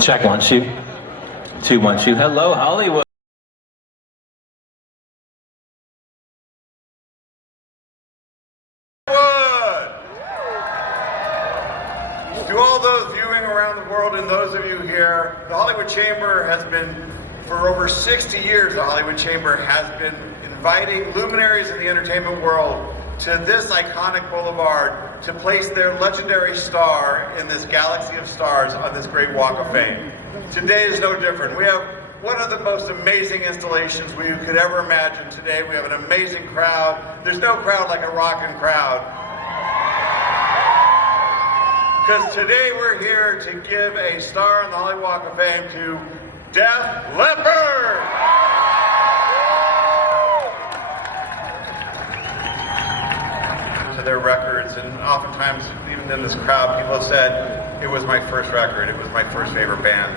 Check 1 2 2 1 2. Hello, Hollywood. To all those viewing around the world and those of you here, the Hollywood Chamber has been, for over 60 years, the Hollywood Chamber has been inviting luminaries in the entertainment world to this iconic boulevard to place their legendary star in this galaxy of stars on this great Walk of Fame. Today is no different. We have one of the most amazing installations we could ever imagine today. We have an amazing crowd. There's no crowd like a rockin' crowd. Because today we're here to give a star on the Hollywood Walk of Fame to Def Leppard! To their records, and oftentimes, even in this crowd, people have said, it was my first record, it was my first favorite band.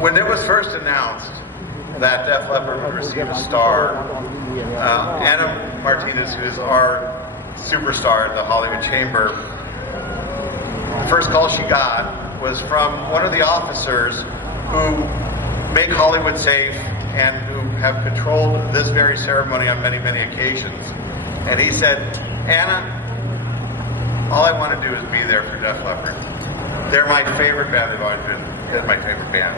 When it was first announced that Def Leppard would receive a star, Anna Martinez, who is our superstar at the Hollywood Chamber, the first call she got was from one of the officers who make Hollywood safe and who have patrolled this very ceremony on many, many occasions. And he said, Anna, all I want to do is be there for Def Leppard. They're my favorite band. They've always been my favorite band.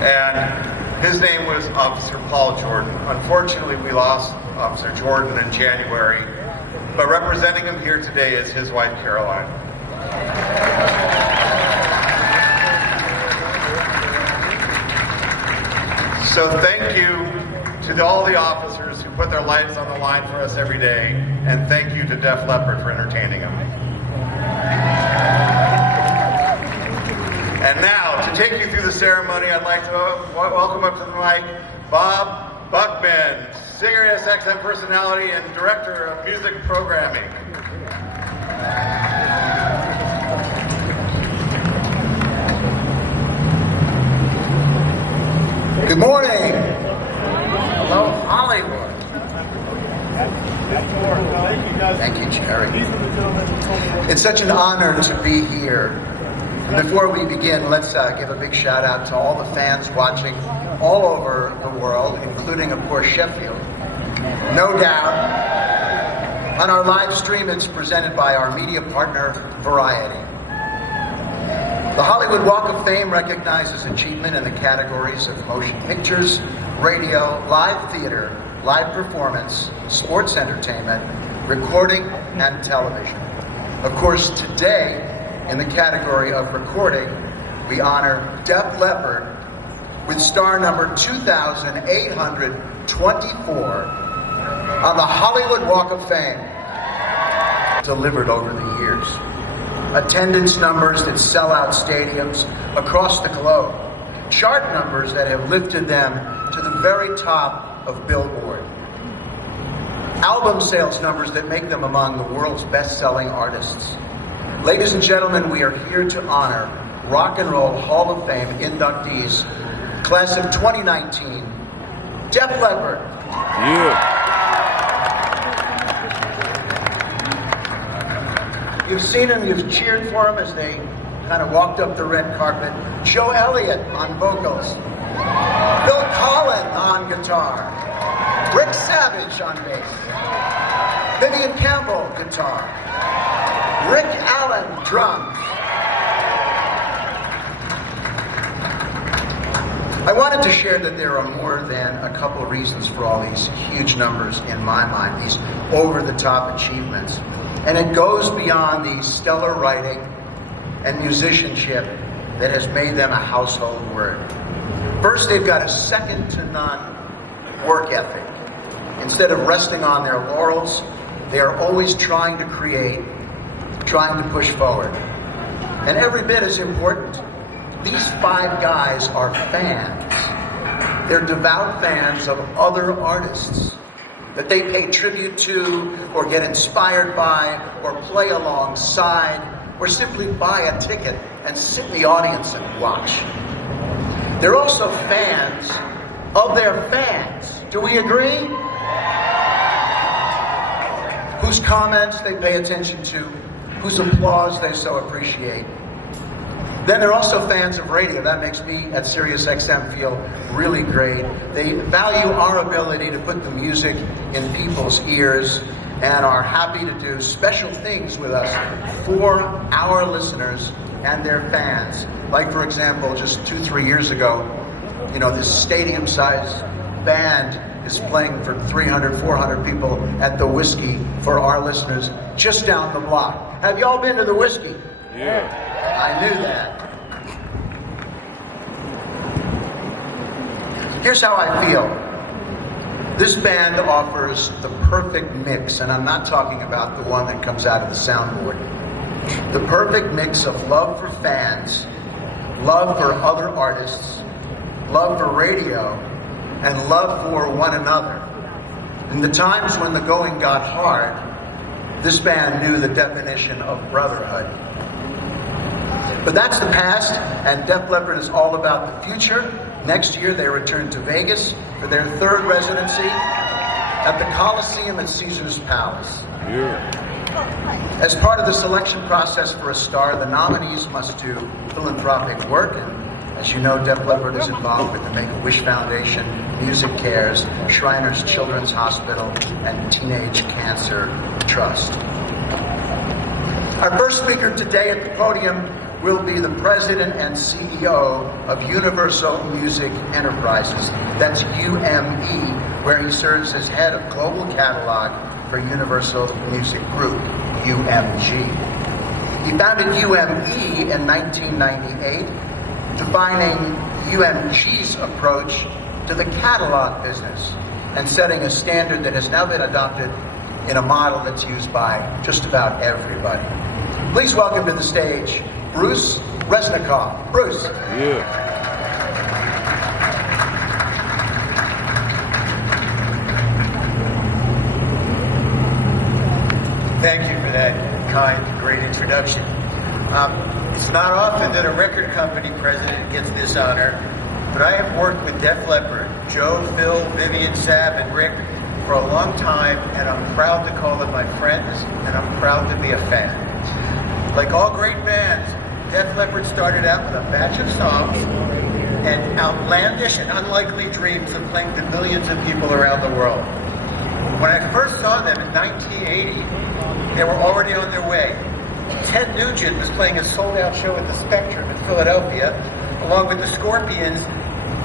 And his name was Officer Paul Jordan. Unfortunately, we lost Officer Jordan in January, but representing him here today is his wife, Caroline. So thank you to all the officers who put their lives on the line for us every day, and thank you to Def Leppard for entertaining them. And now, to take you through the ceremony, I'd like to welcome up to the mic Bob Buchmann, Sirius XM personality and director of music programming. Good morning. Hello, Hollywood. Thank you, Jerry. It's such an honor to be here. Before we begin, let's give a big shout out to all the fans watching all over the world, including, of course, Sheffield. No doubt. On our live stream, it's presented by our media partner, Variety. The Hollywood Walk of Fame recognizes achievement in the categories of motion pictures, radio, live theater, live performance, sports entertainment, recording, and television. Of course, today, in the category of recording, we honor Def Leppard with star number 2,824 on the Hollywood Walk of Fame, delivered over the years. Attendance numbers that sell out stadiums across the globe. Chart numbers that have lifted them to the very top of Billboard. Album sales numbers that make them among the world's best-selling artists. Ladies and gentlemen, we are here to honor Rock and Roll Hall of Fame inductees, class of 2019, Def Leppard. Yeah. You've seen them, you've cheered for them as they kind of walked up the red carpet. Joe Elliott on vocals. Bill Collen on guitar. Rick Savage on bass. Vivian Campbell, guitar. Rick Allen, drums. I wanted to share that there are more than a couple of reasons for all these huge numbers in my mind, these over-the-top achievements. And it goes beyond the stellar writing and musicianship that has made them a household word. First, they've got a second-to-none work ethic. Instead of resting on their laurels, they are always trying to create, trying to push forward. And every bit as important, these 5 guys are fans. They're devout fans of other artists that they pay tribute to, or get inspired by, or play alongside, or simply buy a ticket and sit in the audience and watch. They're also fans of their fans. Do we agree? Whose comments they pay attention to, whose applause they so appreciate. Then they're also fans of radio. That makes me at SiriusXM feel really great. They value our ability to put the music in people's ears and are happy to do special things with us for our listeners and their fans. Like, for example, just 2-3 years ago, this stadium-sized band is playing for 300, 400 people at the Whiskey for our listeners just down the block. Have y'all been to the Whiskey? Yeah. I knew that. Here's how I feel. This band offers the perfect mix, and I'm not talking about the one that comes out of the soundboard. The perfect mix of love for fans, love for other artists, love for radio, and love for one another. In the times when the going got hard, this band knew the definition of brotherhood. But that's the past, and Def Leppard is all about the future. Next year, they return to Vegas for their 3rd residency at the Coliseum at Caesar's Palace. Yeah. As part of the selection process for a star, the nominees must do philanthropic work, and as you know, Def Leppard is involved with the Make-A-Wish Foundation, Music Cares, Shriners Children's Hospital, and Teenage Cancer Trust. Our first speaker today at the podium will be the president and CEO of Universal Music Enterprises. That's UME, where he serves as head of global catalog for Universal Music Group, UMG. He founded UME in 1998, defining UMG's approach to the catalog business and setting a standard that has now been adopted in a model that's used by just about everybody. Please welcome to the stage Bruce Resnikoff. Bruce. Yeah. Thank you for that kind, great introduction. It's not often that a record company president gets this honor, but I have worked with Def Leppard, Joe, Phil, Vivian, Sab, and Rick for a long time, and I'm proud to call them my friends, and I'm proud to be a fan. Like all great bands, Def Leppard started out with a batch of songs and outlandish and unlikely dreams of playing to millions of people around the world. When I first saw them in 1980, they were already on their way. Ted Nugent was playing a sold-out show at the Spectrum in Philadelphia, along with the Scorpions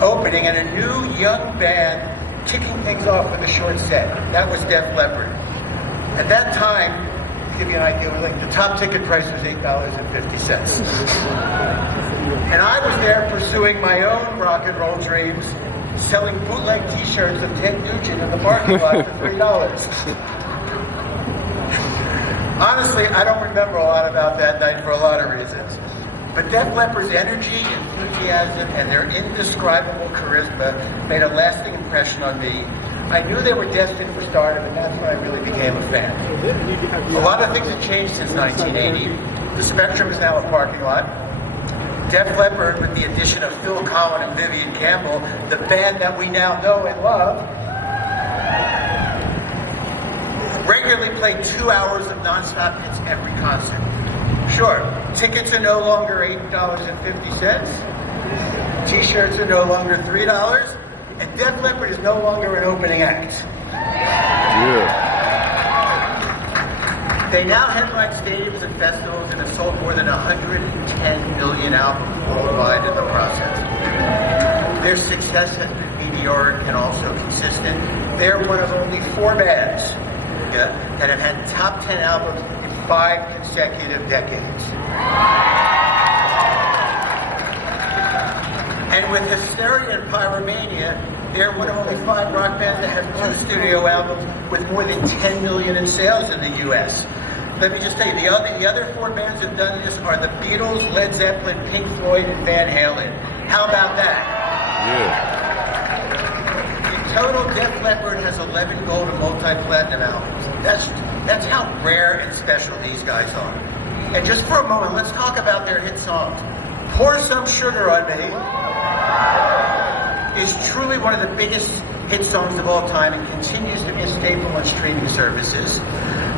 opening, and a new young band kicking things off with a short set. That was Def Leppard. At that time, to give you an idea, the top ticket price was $8.50. And I was there pursuing my own rock and roll dreams, selling bootleg t-shirts of Ted Nugent in the parking lot for $3. Honestly, I don't remember a lot about that night for a lot of reasons. But Def Leppard's energy, enthusiasm, and their indescribable charisma made a lasting impression on me. I knew they were destined for stardom, and that's when I really became a fan. A lot of things have changed since 1980. The Spectrum is now a parking lot. Def Leppard, with the addition of Phil Collen and Vivian Campbell, the band that we now know and love, regularly play 2 hours of nonstop hits every concert. Sure, tickets are no longer $8.50, t-shirts are no longer $3, and Def Leppard is no longer an opening act. Yeah. They now headline stadiums and festivals and have sold more than 110 million albums worldwide in the process. Their success has been meteoric and also consistent. They're one of only 4 bands that have had top 10 albums in 5 consecutive decades. And with Hysteria and Pyromania, they're one of only 5 rock bands that have 2 studio albums with more than 10 million in sales in the U.S. Let me just tell you, the other 4 bands that have done this are the Beatles, Led Zeppelin, Pink Floyd, and Van Halen. How about that? Yeah. In total, Def Leppard has 11 gold and multi-platinum albums. That's how rare and special these guys are. And just for a moment, let's talk about their hit songs. Pour Some Sugar on Me is truly one of the biggest hit songs of all time and continues to be a staple on streaming services,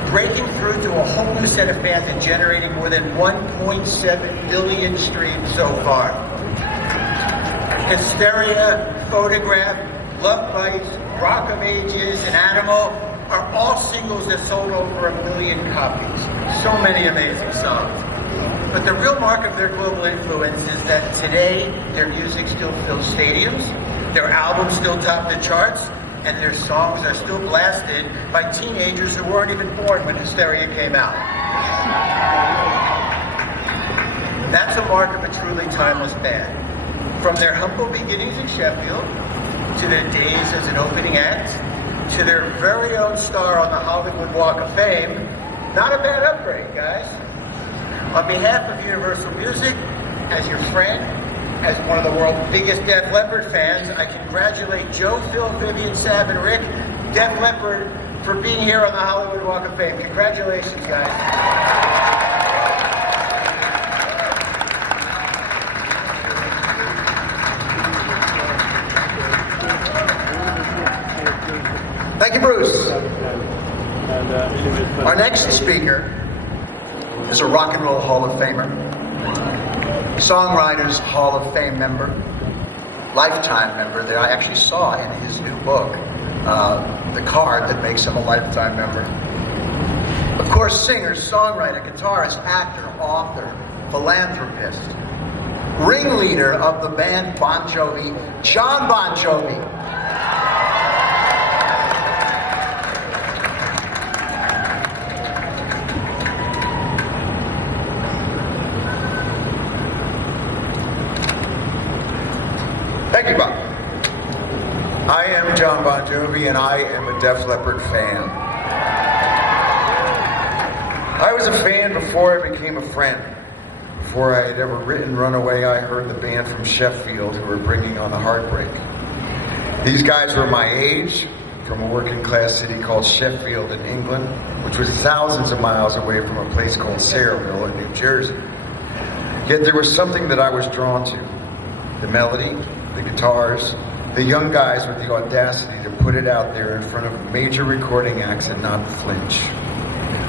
breaking through to a whole new set of fans and generating more than 1.7 million streams so far. Hysteria, Photograph, Love Bites, Rock of Ages, and Animal are all singles that sold over 1 million copies. So many amazing songs. But the real mark of their global influence is that today their music still fills stadiums, their albums still top the charts, and their songs are still blasted by teenagers who weren't even born when Hysteria came out. That's a mark of a truly timeless band. From their humble beginnings in Sheffield, to their days as an opening act, to their very own star on the Hollywood Walk of Fame, not a bad upgrade, guys. On behalf of Universal Music, as your friend, as one of the world's biggest Def Leppard fans, I congratulate Joe, Phil, Vivian, Sav, and Rick, Def Leppard, for being here on the Hollywood Walk of Fame. Congratulations, guys. Thank you, Bruce. Our next speaker is a Rock and Roll Hall of Famer, Songwriters Hall of Fame member, Lifetime member that I actually saw in his new book, the card that makes him a Lifetime member. Of course, singer, songwriter, guitarist, actor, author, philanthropist, ringleader of the band Bon Jovi, Jon Bon Jovi. Thank you, Bob. I am Jon Bon Jovi, and I am a Def Leppard fan. I was a fan before I became a friend. Before I had ever written Runaway, I heard the band from Sheffield who were bringing on the Heartbreak. These guys were my age, from a working class city called Sheffield in England, which was thousands of miles away from a place called Sayreville in New Jersey. Yet there was something that I was drawn to. The melody, the guitars, the young guys with the audacity to put it out there in front of major recording acts and not flinch.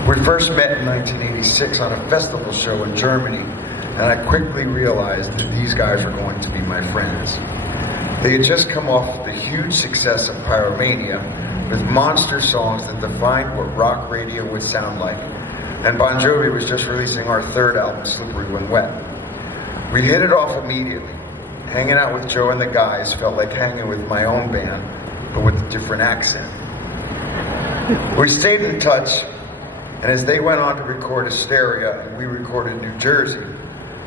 We first met in 1986 on a festival show in Germany, and I quickly realized that these guys were going to be my friends. They had just come off the huge success of Pyromania with monster songs that defined what rock radio would sound like, and Bon Jovi was just releasing our 3rd album, Slippery When Wet. We hit it off immediately. Hanging out with Joe and the guys felt like hanging with my own band, but with a different accent. We stayed in touch, and as they went on to record Hysteria and we recorded New Jersey,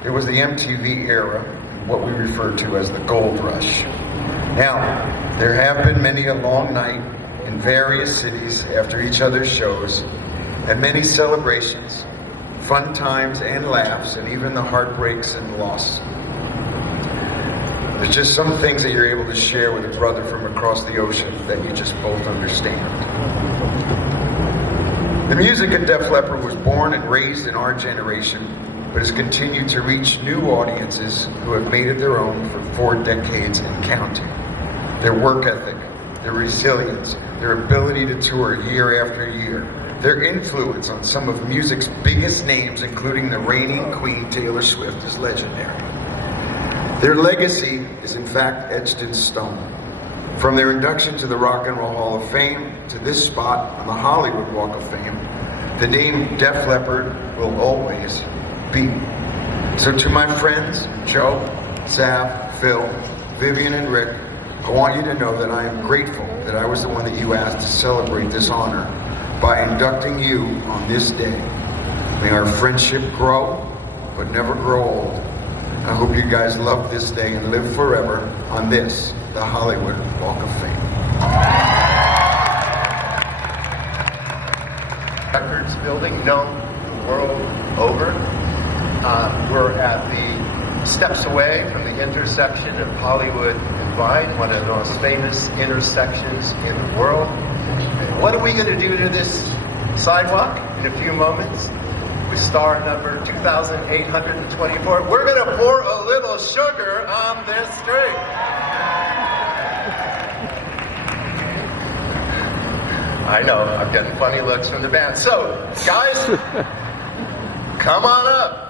it was the MTV era, what we refer to as the gold rush. Now, there have been many a long night in various cities after each other's shows, and many celebrations, fun times and laughs, and even the heartbreaks and loss. There's just some things that you're able to share with a brother from across the ocean that you just both understand. The music of Def Leppard was born and raised in our generation, but has continued to reach new audiences who have made it their own for 4 decades and counting. Their work ethic, their resilience, their ability to tour year after year, their influence on some of music's biggest names, including the reigning queen Taylor Swift, is legendary. Their legacy is in fact etched in stone. From their induction to the Rock and Roll Hall of Fame to this spot on the Hollywood Walk of Fame, the name Def Leppard will always be. So to my friends, Joe, Sav, Phil, Vivian and Rick, I want you to know that I am grateful that I was the one that you asked to celebrate this honor by inducting you on this day. May our friendship grow, but never grow old. I hope you guys love this day and live forever on this, the Hollywood Walk of Fame. Records building known the world over. We're at the steps away from the intersection of Hollywood and Vine, one of the most famous intersections in the world. What are we going to do to this sidewalk in a few moments? With star number 2,824, we're going to pour a little sugar on this street. I know, I'm getting funny looks from the band. So, guys, come on up.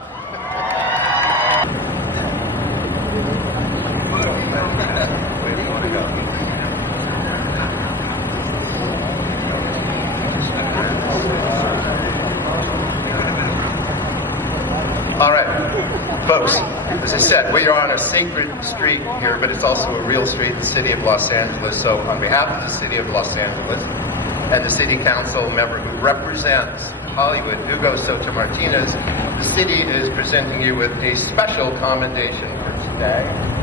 Where do you want to go? All right, folks, as I said, we are on a sacred street here, but it's also a real street in the city of Los Angeles. So on behalf of the city of Los Angeles and the city council member who represents Hollywood, Hugo Soto Martinez, the city is presenting you with a special commendation for today.